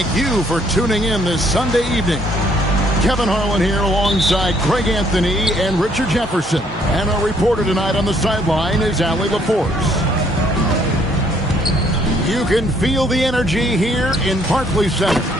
Thank you for tuning in this Sunday evening. Kevin Harlan here alongside Craig Anthony and Richard Jefferson. And our reporter tonight on the sideline is Allie LaForce. You can feel the energy here in Barclays Center.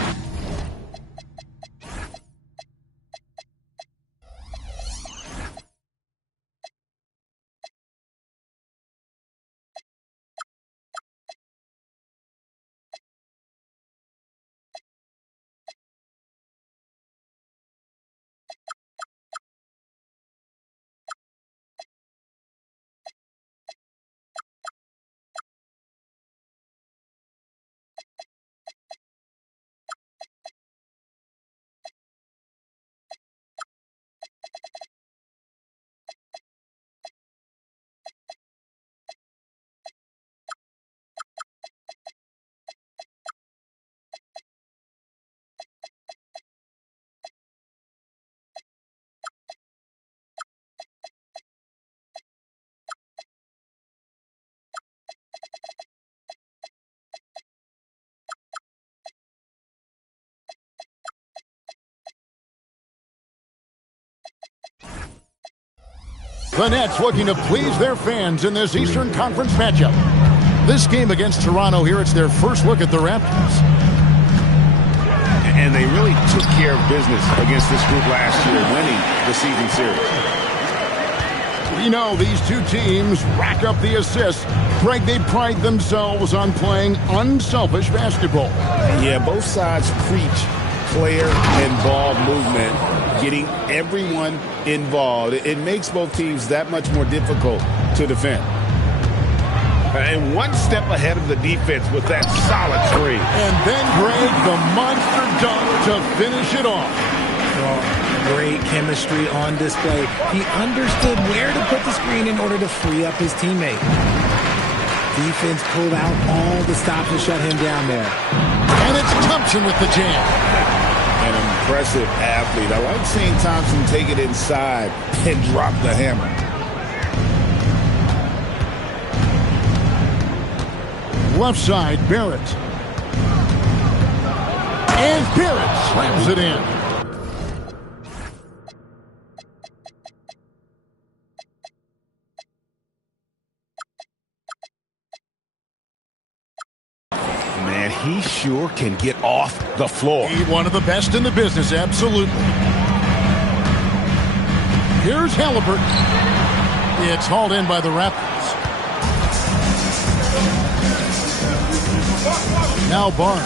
The Nets looking to please their fans in this Eastern Conference matchup. This game against Toronto here, it's their first look at the Raptors. And they really took care of business against this group last year, winning the season series. We know these two teams rack up the assists. Craig, they pride themselves on playing unselfish basketball. Yeah, both sides preach player and ball movement, getting everyone involved. It makes both teams that much more difficult to defend. And one step ahead of the defense with that solid screen. And then Greg, the monster dunk to finish it off. Well, great chemistry on display. He understood where to put the screen in order to free up his teammate. Defense pulled out all the stops to shut him down there. And it's Thompson with the jam. An impressive athlete. I like seeing Thompson take it inside and drop the hammer. Left side, Barrett. And Barrett slams it in. Man, he sure can get off the floor. He's one of the best in the business, absolutely. Here's Halliburton. It's hauled in by the Raptors. Now Barnes.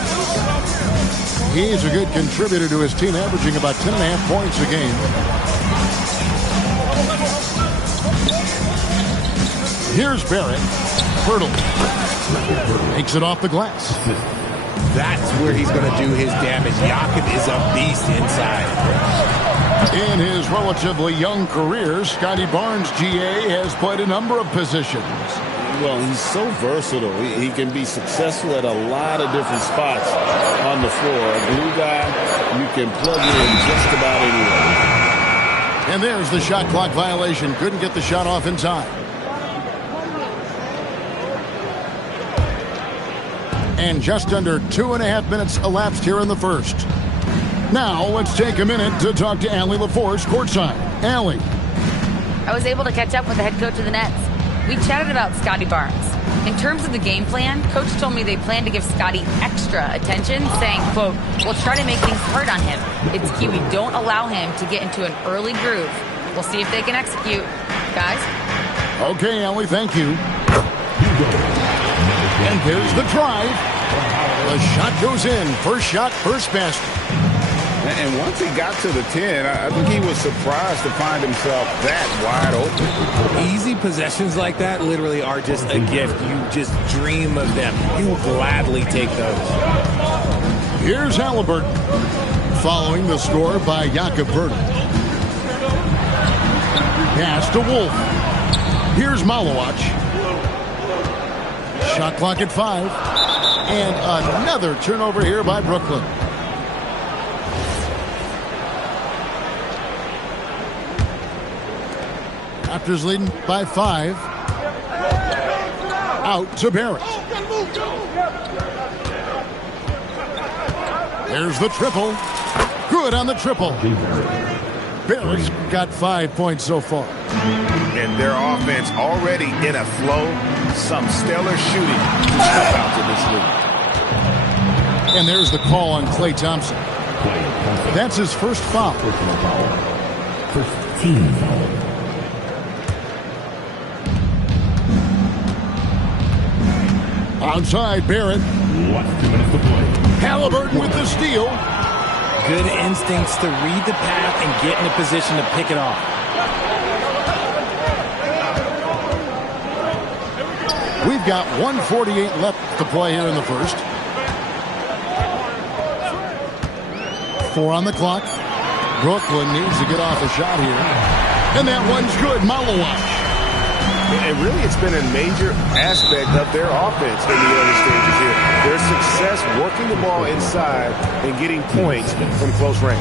He's a good contributor to his team, averaging about 10.5 points a game. Here's Barrett. Fertile. Takes it off the glass. That's where he's going to do his damage. Jakob is a beast inside. In his relatively young career, Scotty Barnes, GA, has played a number of positions. Well, he's so versatile. He can be successful at a lot of different spots on the floor. A glue guy, you can plug in just about anywhere. And there's the shot clock violation. Couldn't get the shot off in time. And just under 2.5 minutes elapsed here in the first. Now, let's take a minute to talk to Allie LaForce courtside. Allie. I was able to catch up with the head coach of the Nets. We chatted about Scotty Barnes. In terms of the game plan, Coach told me they plan to give Scotty extra attention, saying, quote, we'll try to make things hard on him. It's key we don't allow him to get into an early groove. We'll see if they can execute. Guys? Okay, Allie, thank you. And there's the drive. The shot goes in. First shot, first basket. And once he got to the 10, I think he was surprised to find himself that wide open. Easy possessions like that literally are just a gift. You just dream of them. You will gladly take those. Here's Halliburton, following the score by Jakob Vertel. Pass to Wolf. Here's Malowacz. Shot clock at 5. And another turnover here by Brooklyn. Raptors leading by 5. Out to Barrett. There's the triple. Good on the triple. Barrett's got 5 points so far. And their offense already in a flow. Some stellar shooting to step out to this league. And there's the call on Klay Thompson. That's his first foul. First team foul. Outside, Barrett. 2 minutes to play. Halliburton with the steal. Good instincts to read the path and get in a position to pick it off. We've got 1:48 left to play here in the first. 4 on the clock. Brooklyn needs to get off a shot here. And that one's good. Malawash. And really, it's been a major aspect of their offense in the early stages here. Their success working the ball inside and getting points from close range.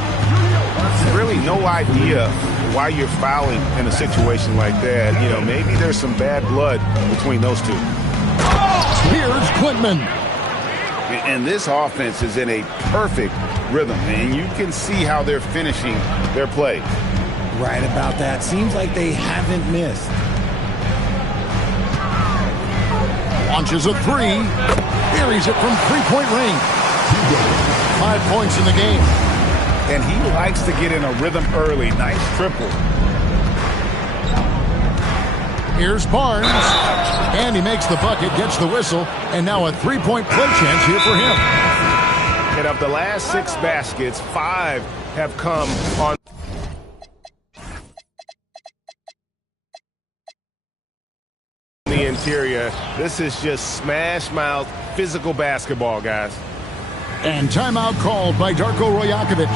Really no idea why you're fouling in a situation like that. You know, maybe there's some bad blood between those two. Here's Quintman. And this offense is in a perfect rhythm, and you can see how they're finishing their play. Right about that. Seems like they haven't missed. Launches a three. Buries it from three-point range. 5 points in the game. And he likes to get in a rhythm early. Nice triple. Here's Barnes. And he makes the bucket, gets the whistle, and now a three-point play chance here for him. And of the last 6 baskets, 5 have come on the interior. This is just smash-mouth physical basketball, guys. And timeout called by Darko Rojakovic.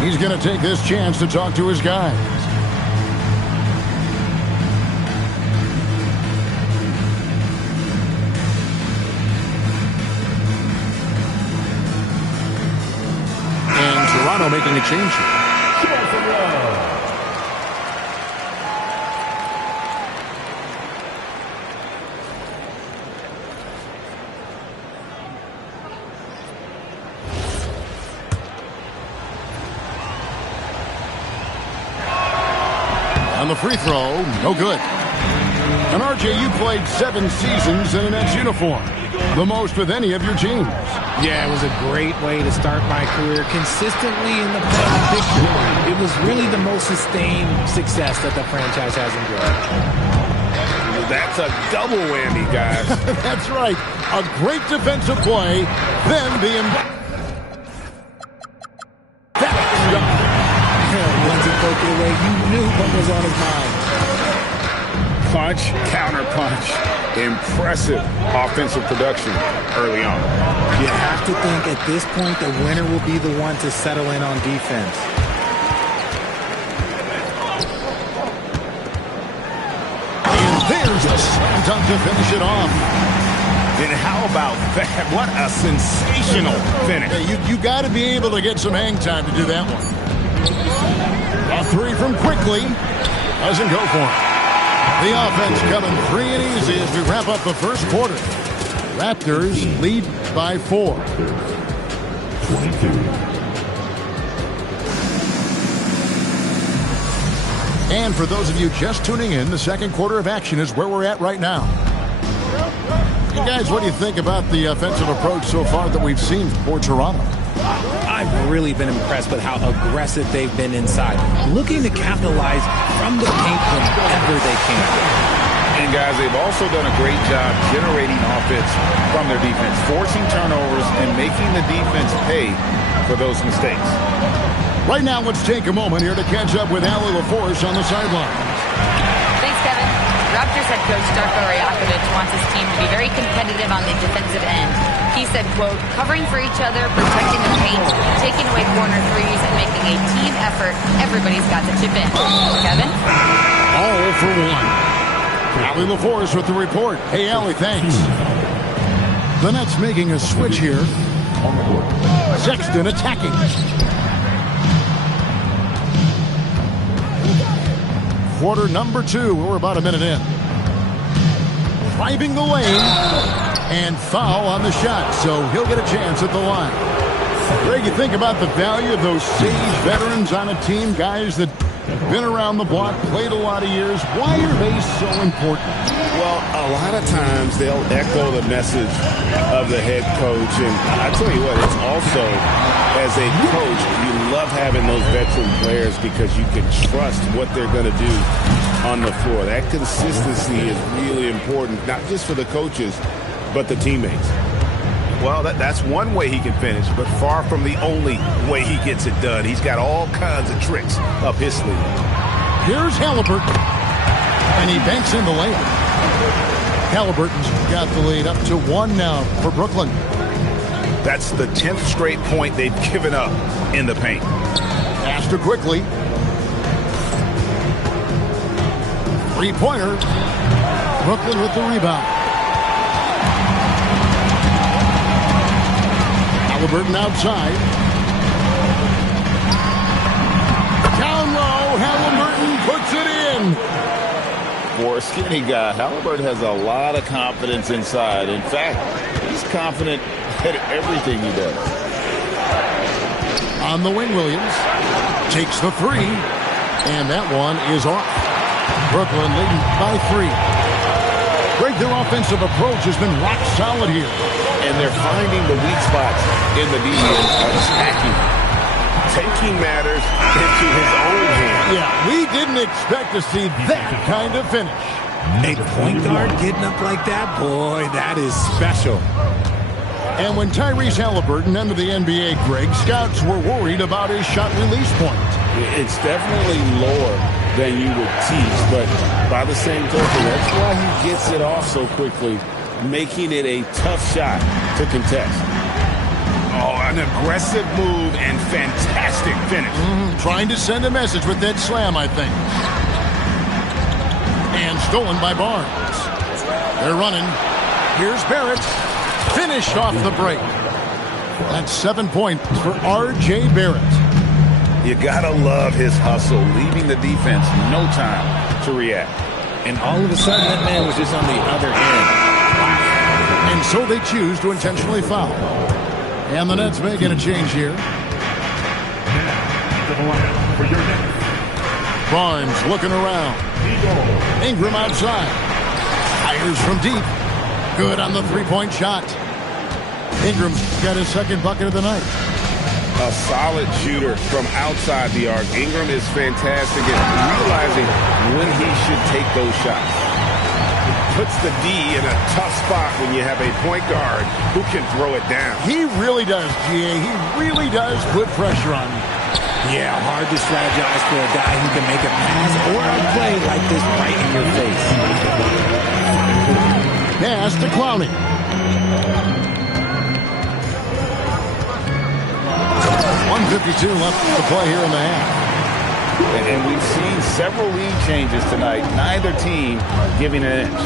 He's going to take this chance to talk to his guys. And Toronto making a change. On the free throw, no good. And RJ, you played 7 seasons in a Nets uniform. The most with any of your teams. Yeah, it was a great way to start my career consistently in the playoff picture. It was really the most sustained success that the franchise has enjoyed. That's a double whammy, guys. That's right. A great defensive play, then the Once he poked it away, you knew what was on his mind. Punch, counter punch. Impressive offensive production early on. You have to think at this point the winner will be the one to settle in on defense. And there's a slam dunk to finish it off. And how about that? What a sensational finish. Hey, you got to be able to get some hang time to do that one. A three from Quickly. Doesn't go for him. The offense coming free and easy as we wrap up the first quarter. Raptors lead by 4. 22. And for those of you just tuning in, the second quarter of action is where we're at right now. You guys, what do you think about the offensive approach so far that we've seen for Toronto? I've really been impressed with how aggressive they've been inside, looking to capitalize from the paint whenever they can. And guys, they've also done a great job generating offense from their defense, forcing turnovers and making the defense pay for those mistakes. Right now, let's take a moment here to catch up with Allie LaForce on the sideline. Thanks, Kevin. Raptors head coach Darko Rajakovic wants his team to be very competitive on the defensive end. He said, quote, covering for each other, protecting the paint, taking away corner threes, and making a team effort. Everybody's got to chip in. Kevin? All for one. Allie LaForce with the report. Hey, Allie, thanks. The Nets making a switch here. Sexton attacking. Quarter number 2. We're about a minute in. Driving the lane. And foul on the shot, so he'll get a chance at the line. Greg, you think about the value of those sage veterans on a team, guys that have been around the block, played a lot of years. Why are they so important? Well, a lot of times they'll echo the message of the head coach. And I tell you what, it's also, as a coach, you love having those veteran players because you can trust what they're going to do on the floor. That consistency is really important, not just for the coaches, but the teammates. Well, that's one way he can finish, but far from the only way he gets it done. He's got all kinds of tricks up his sleeve. Here's Halliburton, and he banks in the layup. Halliburton's got the lead up to 1 now for Brooklyn. That's the 10th straight point they've given up in the paint. Faster quickly. Three-pointer. Brooklyn with the rebound. Halliburton outside. Down low, Halliburton puts it in. For a skinny guy, Halliburton has a lot of confidence inside. In fact, he's confident at everything he does. On the wing, Williams takes the three, and that one is off. Brooklyn leading by 3. Greg, their offensive approach has been rock solid here. And they're finding the weak spots in the D and attacking. Taking matters into his own hands. Yeah, we didn't expect to see that kind of finish. A point guard getting up like that, boy, that is special. And when Tyrese Halliburton entered the NBA, Greg, scouts were worried about his shot release point. It's definitely lower than you would teach, but by the same token, that's why he gets it off so quickly, making it a tough shot to contest. Oh, an aggressive move and fantastic finish. Trying to send a message with that slam, I think. And stolen by Barnes. They're running. Here's Barrett. Finished off the break. That's 7 points for R.J. Barrett. You gotta love his hustle, leaving the defense no time to react. And all of a sudden, that man was just on the other end. And so they choose to intentionally foul. And the Nets making a change here. Barnes looking around. Ingram outside. Fires from deep. Good on the three-point shot. Ingram's got his second bucket of the night. A solid shooter from outside the arc. Ingram is fantastic at realizing when he should take those shots. Puts the D in a tough spot when you have a point guard who can throw it down. He really does, GA. He really does put pressure on you. Yeah, hard to strategize for a guy who can make a pass or a play like this right in your face. Pass to Clowney. 1:52 left to play here in the half. And we've seen several lead changes tonight. Neither team giving an inch.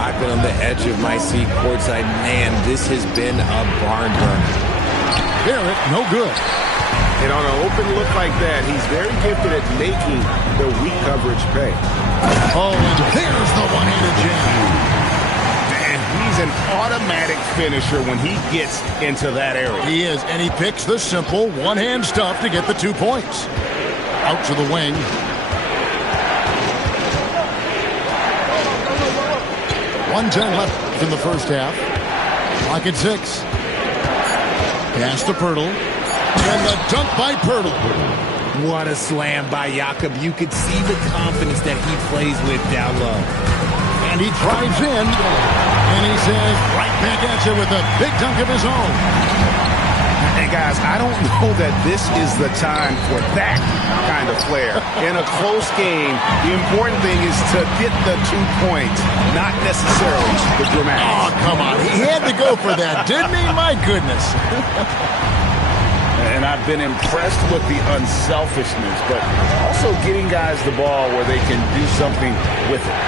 I've been on the edge of my seat courtside. Man, this has been a barn burner. Barrett, no good. And on an open look like that, he's very gifted at making the weak coverage pay. Oh, and there's the one-handed jam. And he's an automatic finisher when he gets into that area. He is, and he picks the simple one-hand stuff to get the 2 points. Out to the wing. .110 left in the first half. Clock at 6. Pass to Pirtle. And the dunk by Pirtle. What a slam by Jakob. You could see the confidence that he plays with down low. And he drives in. And he says, right back at you with a big dunk of his own. And guys, I don't know that this is the time for that kind of flair. In a close game, the important thing is to get the 2 points, not necessarily the dramatics. Oh, come on. He had to go for that, didn't he? My goodness. And I've been impressed with the unselfishness, but also getting guys the ball where they can do something with it.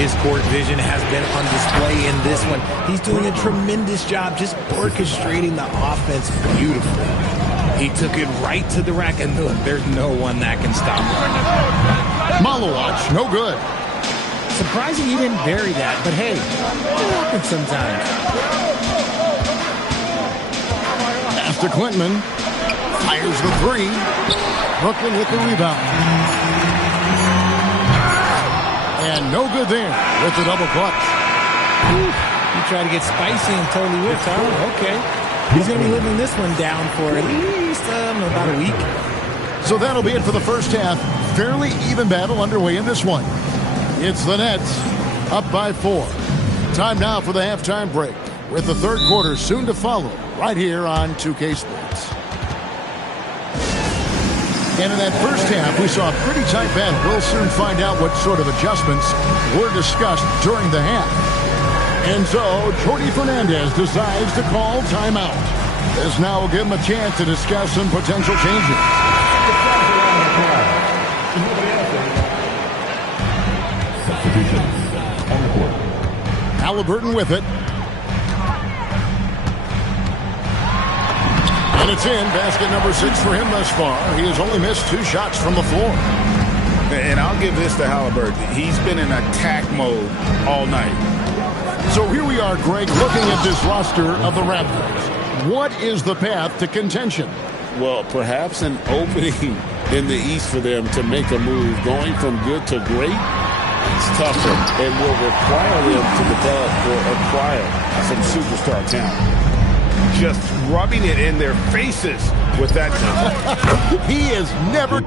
His court vision has been on display in this one. He's doing a tremendous job just orchestrating the offense beautifully. He took it right to the rack, and look, there's no one that can stop him. Malawatch, no good. Surprising he didn't bury that, but hey, it happens sometimes. Pass Pass to Clinton. Fires the three. Brooklyn with the rebound. And no good there with the double clutch. He tried to get spicy and totally whipped, huh? Okay. He's going to be living this one down for at least about a week. So that'll be it for the first half. Fairly even battle underway in this one. It's the Nets up by 4. Time now for the halftime break, with the third quarter soon to follow right here on 2K Sports. And in that first half, we saw a pretty tight battle. We'll soon find out what sort of adjustments were discussed during the half. And so, Jordi Fernandez decides to call timeout. This now will give him a chance to discuss some potential changes. Halliburton with it. And it's in. Basket number 6 for him thus far. He has only missed 2 shots from the floor. And I'll give this to Halliburton. He's been in attack mode all night. So here we are, Greg, looking at this roster of the Raptors. What is the path to contention? Well, perhaps an opening in the East for them to make a move. Going from good to great, it's tougher and will require them to develop or acquire some superstar talent. Just rubbing it in their faces with that talent. He is never...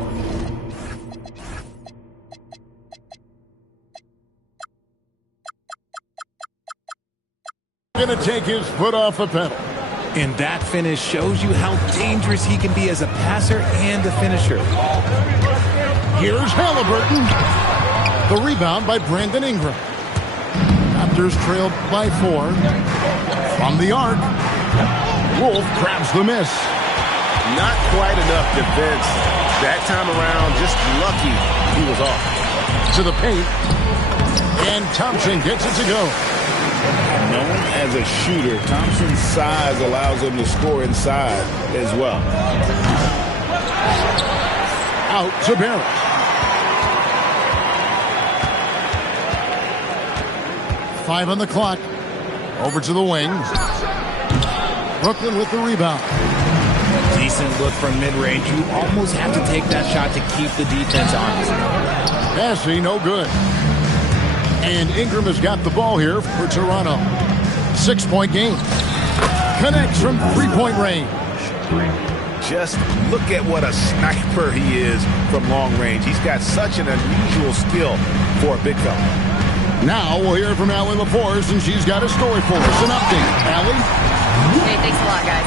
going to take his foot off the pedal. And that finish shows you how dangerous he can be as a passer and a finisher. Here's Halliburton. The rebound by Brandon Ingram. Raptors trailed by 4. From the arc, Wolf grabs the miss. Not quite enough defense that time around. Just lucky he was off. To the paint. And Thompson gets it to go. Known as a shooter, Thompson's size allows him to score inside as well. Out to Barrett. Five on the clock. Over to the wing. Brooklyn with the rebound. Decent look from mid-range. You almost have to take that shot to keep the defense honest. Passing, no good. And Ingram has got the ball here for Toronto. 6-point game. Connects from 3-point range. Just look at what a sniper he is from long range. He's got such an unusual skill for a big fella. Now we'll hear from Allie Laforce, and she's got a story for us. An update. Allie? Hey, thanks a lot, guys.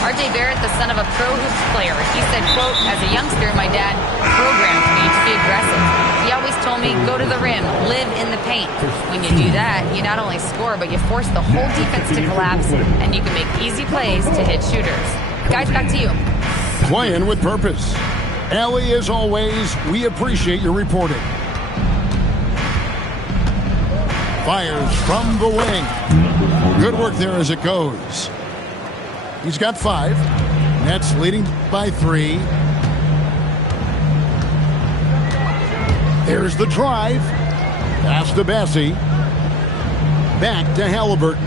R.J. Barrett, the son of a pro hoops player, he said, quote, as a youngster, my dad programmed me to be aggressive. He always told me, go to the rim, live in the paint. When you do that, you not only score, but you force the whole defense to collapse, and you can make easy plays to hit shooters. Guys, back to you. Playing with purpose. Allie, as always, we appreciate your reporting. Fires from the wing. Good work there as it goes. He's got 5. Nets leading by 3. There's the drive. Pass to Bassie. Back to Halliburton.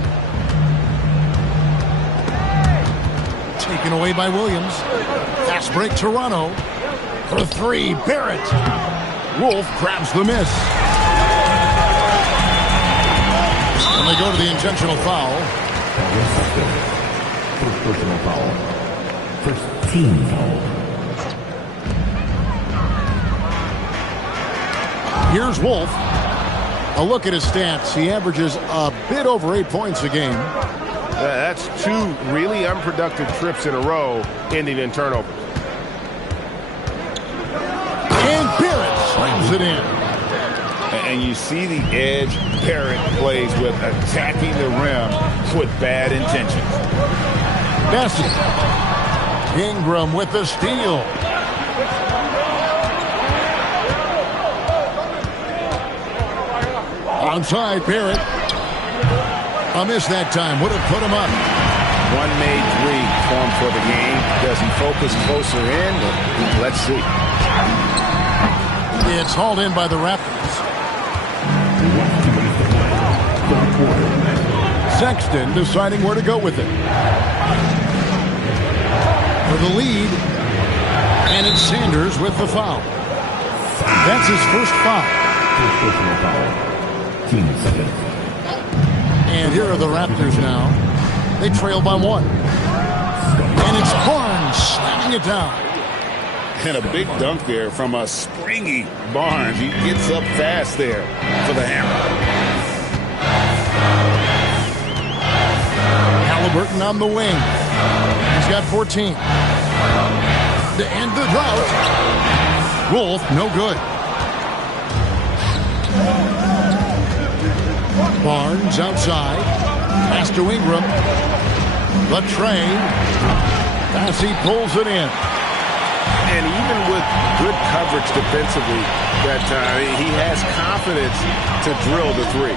Taken away by Williams. Fast break Toronto. For 3, Barrett. Wolf grabs the miss. And they go to the intentional foul. First personal foul. First team foul. Here's Wolf. A look at his stats. He averages a bit over 8 points a game. That's 2 really unproductive trips in a row, ending in turnovers. And Barrett slams it in. And you see the edge Barrett plays with, attacking the rim with bad intentions. Bassie. Ingram with the steal. Onside, Barrett. A miss that time. Would have put him up. One made 3 formed for the game. Does he focus closer in? Let's see. It's hauled in by the Raptors. Sexton deciding where to go with it. the lead. And it's Sanders with the foul. That's his first foul. Team second. And here are the Raptors now. They trail by 1. And it's Barnes slamming it down. And a big dunk there from a springy Barnes. He gets up fast there for the hammer. Halliburton on the wing. He's got 14. To end the drought. Wolf, no good. Barnes outside. Pass to Ingram. The train. As he pulls it in. And even with good coverage defensively that time, he has confidence to drill the 3.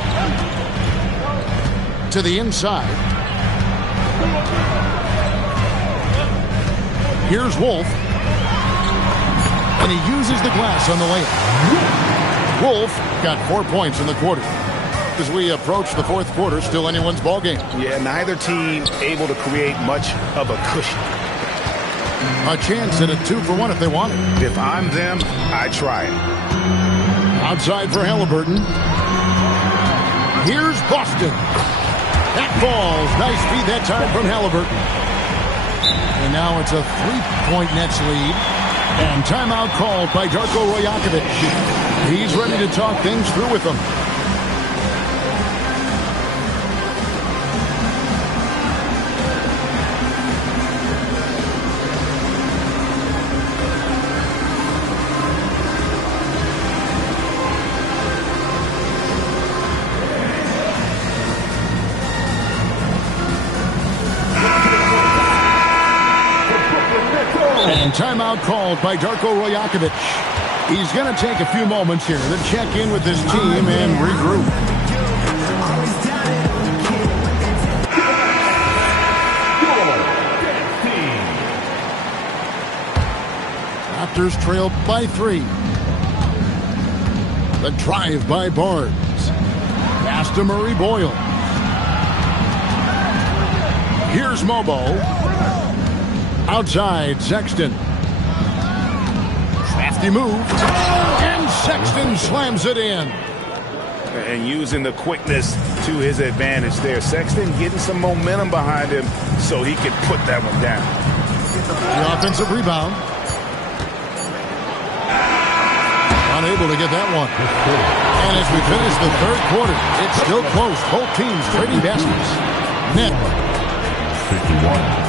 To the inside. Here's Wolf. And he uses the glass on the layup. Wolf got 4 points in the quarter. As we approach the fourth quarter, still anyone's ball game. Yeah, neither team able to create much of a cushion. A chance at a 2-for-1 if they want it. If I'm them, I try it. Outside for Halliburton. Here's Boston. That falls. Nice feed that time from Halliburton. And now it's a 3-point Nets lead. And timeout called by Darko Rajakovic. He's ready to talk things through with them. And timeout called by Darko Rajakovic. He's going to take a few moments here to check in with his team and regroup. Raptors trail by 3. The drive by Barnes. Pass to Murray Boyle. Here's Mobo. Outside, Sexton. Crafty move. And Sexton slams it in. And using the quickness to his advantage there. Sexton getting some momentum behind him so he can put that one down. The offensive rebound. Unable to get that one. And as we finish the third quarter, it's still close. Both teams trading baskets. Net. 51.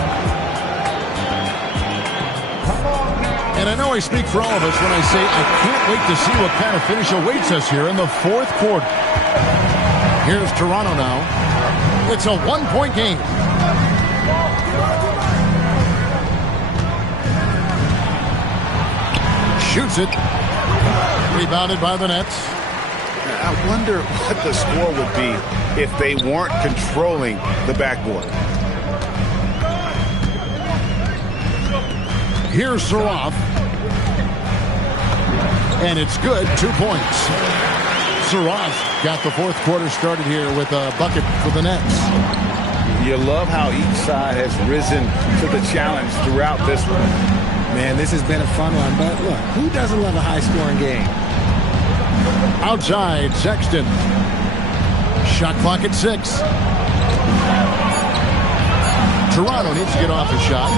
And I know I speak for all of us when I say I can't wait to see what kind of finish awaits us here in the fourth quarter. Here's Toronto now. It's a 1-point game. Shoots it. Rebounded by the Nets. I wonder what the score would be if they weren't controlling the backboard. Here's Saroff. And it's good. 2 points. Saroff got the fourth quarter started here with a bucket for the Nets. You love how each side has risen to the challenge throughout this one. Man, this has been a fun one, but look, who doesn't love a high-scoring game? Outside, Sexton. Shot clock at 6. Toronto needs to get off a shot.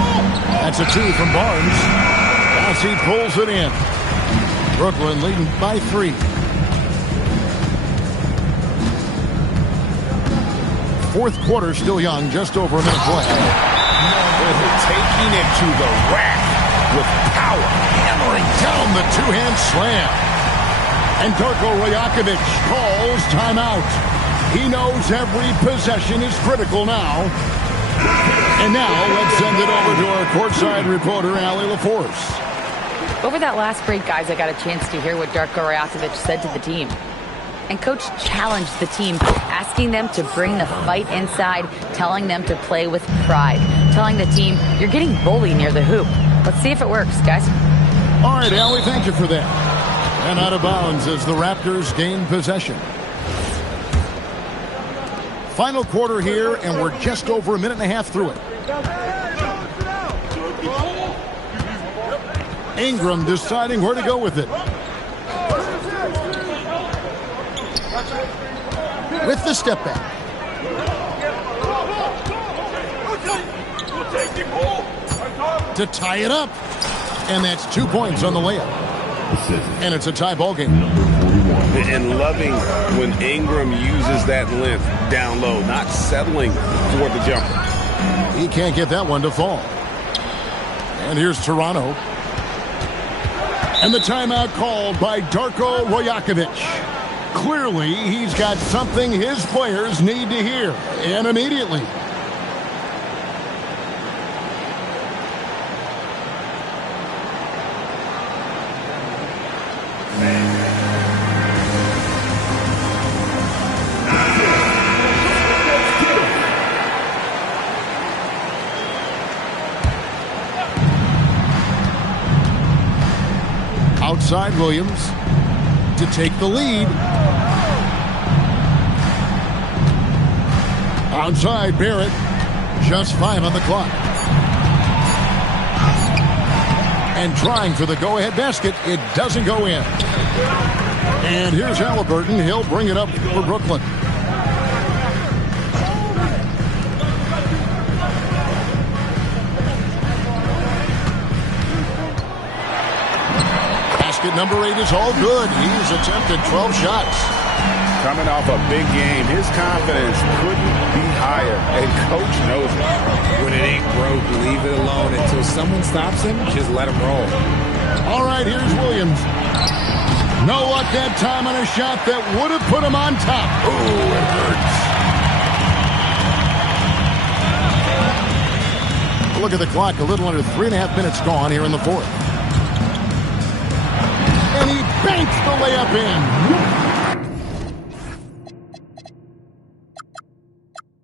That's a 2 from Barnes. As he pulls it in. Brooklyn leading by 3. Fourth quarter still young, just over a minute play. Taking it to the rack with power. Hammering down the two-hand slam. And Darko Rajakovic calls timeout. He knows every possession is critical now. And now let's send it over to our courtside reporter, Allie LaForce. Over that last break, guys, I got a chance to hear what Darko Rajakovic said to the team. And Coach challenged the team, asking them to bring the fight inside, telling them to play with pride, telling the team, you're getting bullied near the hoop. Let's see if it works, guys. All right, Allie, thank you for that. And out of bounds as the Raptors gain possession. Final quarter here, and we're just over a minute and a half through it. Ingram deciding where to go with it. With the step back. To tie it up. And that's 2 points on the layup. And it's a tie ball game. And loving when Ingram uses that length down low, not settling toward the jumper. He can't get that one to fall. And here's Toronto. And the timeout called by Darko Rajakovic. Clearly, he's got something his players need to hear, and immediately. Outside Williams to take the lead. Outside Barrett. Just 5 on the clock. And trying for the go-ahead basket. It doesn't go in. And here's Halliburton. He'll bring it up for Brooklyn. Number 8 is all good. He's attempted 12 shots. Coming off a big game, his confidence couldn't be higher, and coach knows it. When it ain't broke, leave it alone until someone stops him. Just let him roll. All right, here's Williams. No luck that time on a shot that would have put him on top. Ooh, it hurts. Look at the clock. A little under 3.5 minutes gone here in the fourth. And he banks the layup in.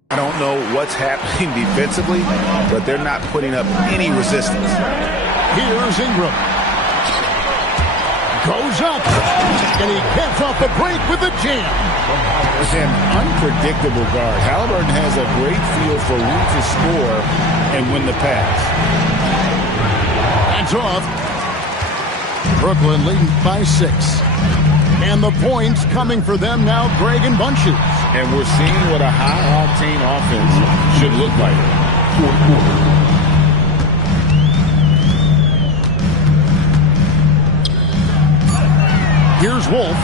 I don't know what's happening defensively, but they're not putting up any resistance. Here's Ingram. Goes up. And he gets off the break with a jam. It's an unpredictable guard. Halliburton has a great feel for when to score and when to pass. That's off. Brooklyn leading by 6. And the points coming for them now, Greg and bunches. And we're seeing what a high-octane offense should look like. Here's Wolf.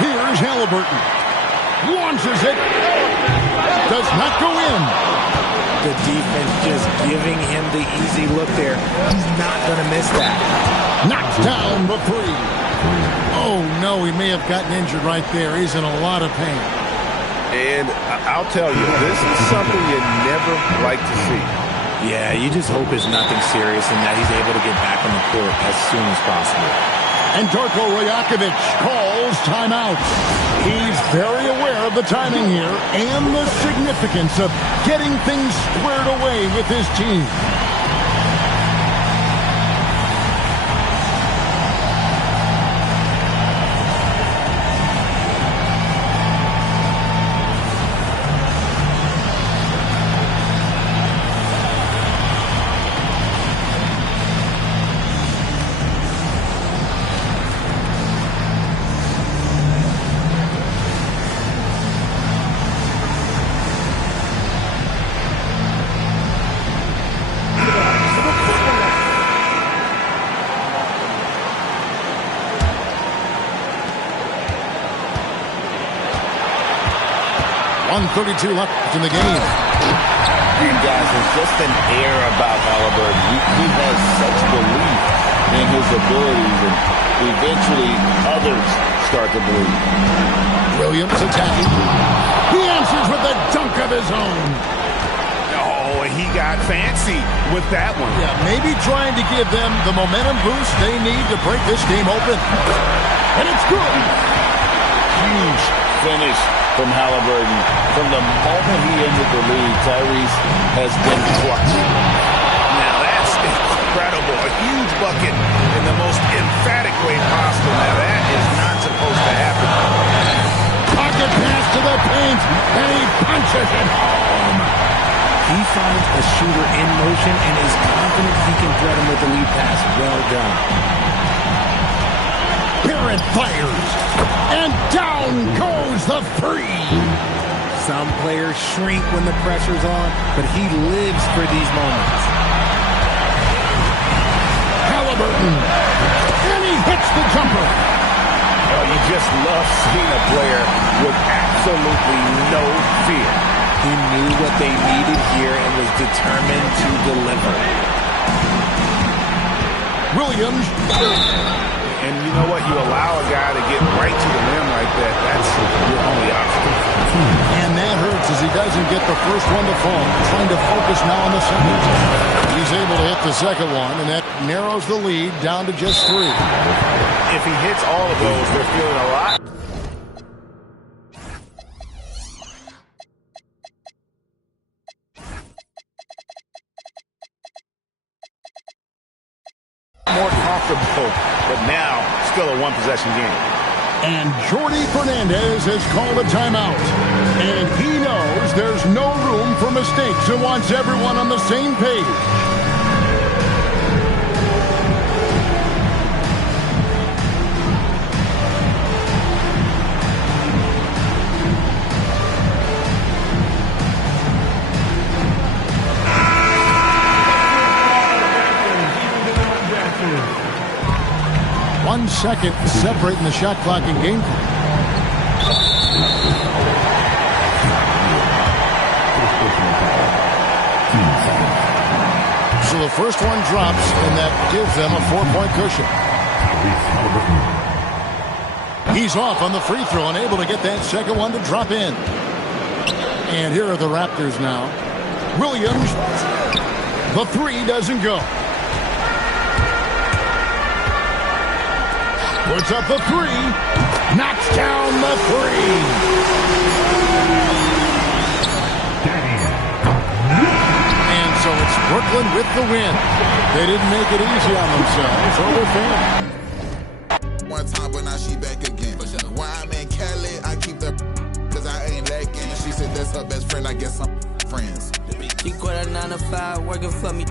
Here's Halliburton. Launches it. Does not go in. The defense just giving him the easy look there. He's not going to miss that. Knocks down the 3. Oh, no, he may have gotten injured right there. He's in a lot of pain. And I'll tell you, this is something you never like to see. Yeah, you just hope it's nothing serious and that he's able to get back on the court as soon as possible. And Darko Rajakovic calls timeout. He's very aware of the timing here and the significance of getting things squared away with his team. .132 left in the game. And guys, there's just an air about Halliburton. He has such belief in his abilities, and eventually others start to believe. Williams attacking. He answers with a dunk of his own. Oh, he got fancy with that one. Yeah, maybe trying to give them the momentum boost they need to break this game open. And it's good. Huge finish from Halliburton. From the moment he entered the league, Tyrese has been clutching. Now that's incredible. A huge bucket in the most emphatic way possible. Now that is not supposed to happen. Pocket pass to the paint, and he punches it home. He finds a shooter in motion and is confident he can thread him with the lead pass. Well done. Barrett fires. And down goes the three. Some players shrink when the pressure's on, but he lives for these moments. Halliburton. And he hits the jumper. Oh, you just love seeing a player with absolutely no fear. He knew what they needed here and was determined to deliver. Williams. And you know what? You allow a guy to get right to the rim like that. That's your only option. And that hurts as he doesn't get the first one to fall. Trying to focus now on the second. He's able to hit the second one, and that narrows the lead down to just 3. If he hits all of those, they're feeling a lot. More comfortable, but now still a one-possession game. And Jordi Fernandez has called a timeout. And he knows there's no room for mistakes and wants everyone on the same page. Second separating the shot clock and game clock. So the first one drops, and that gives them a 4-point cushion. He's off on the free throw and able to get that second one to drop in. And here are the Raptors now. Williams, the 3 doesn't go. Puts up the 3. Knocks down the 3. And so it's Brooklyn with the win. They didn't make it easy on themselves or their fans. One time, but now she back again. When I'm in Cali, I keep the cause I ain't lacking. She said that's her best friend. I guess I'm friends. She quit at 9 to 5, working for me.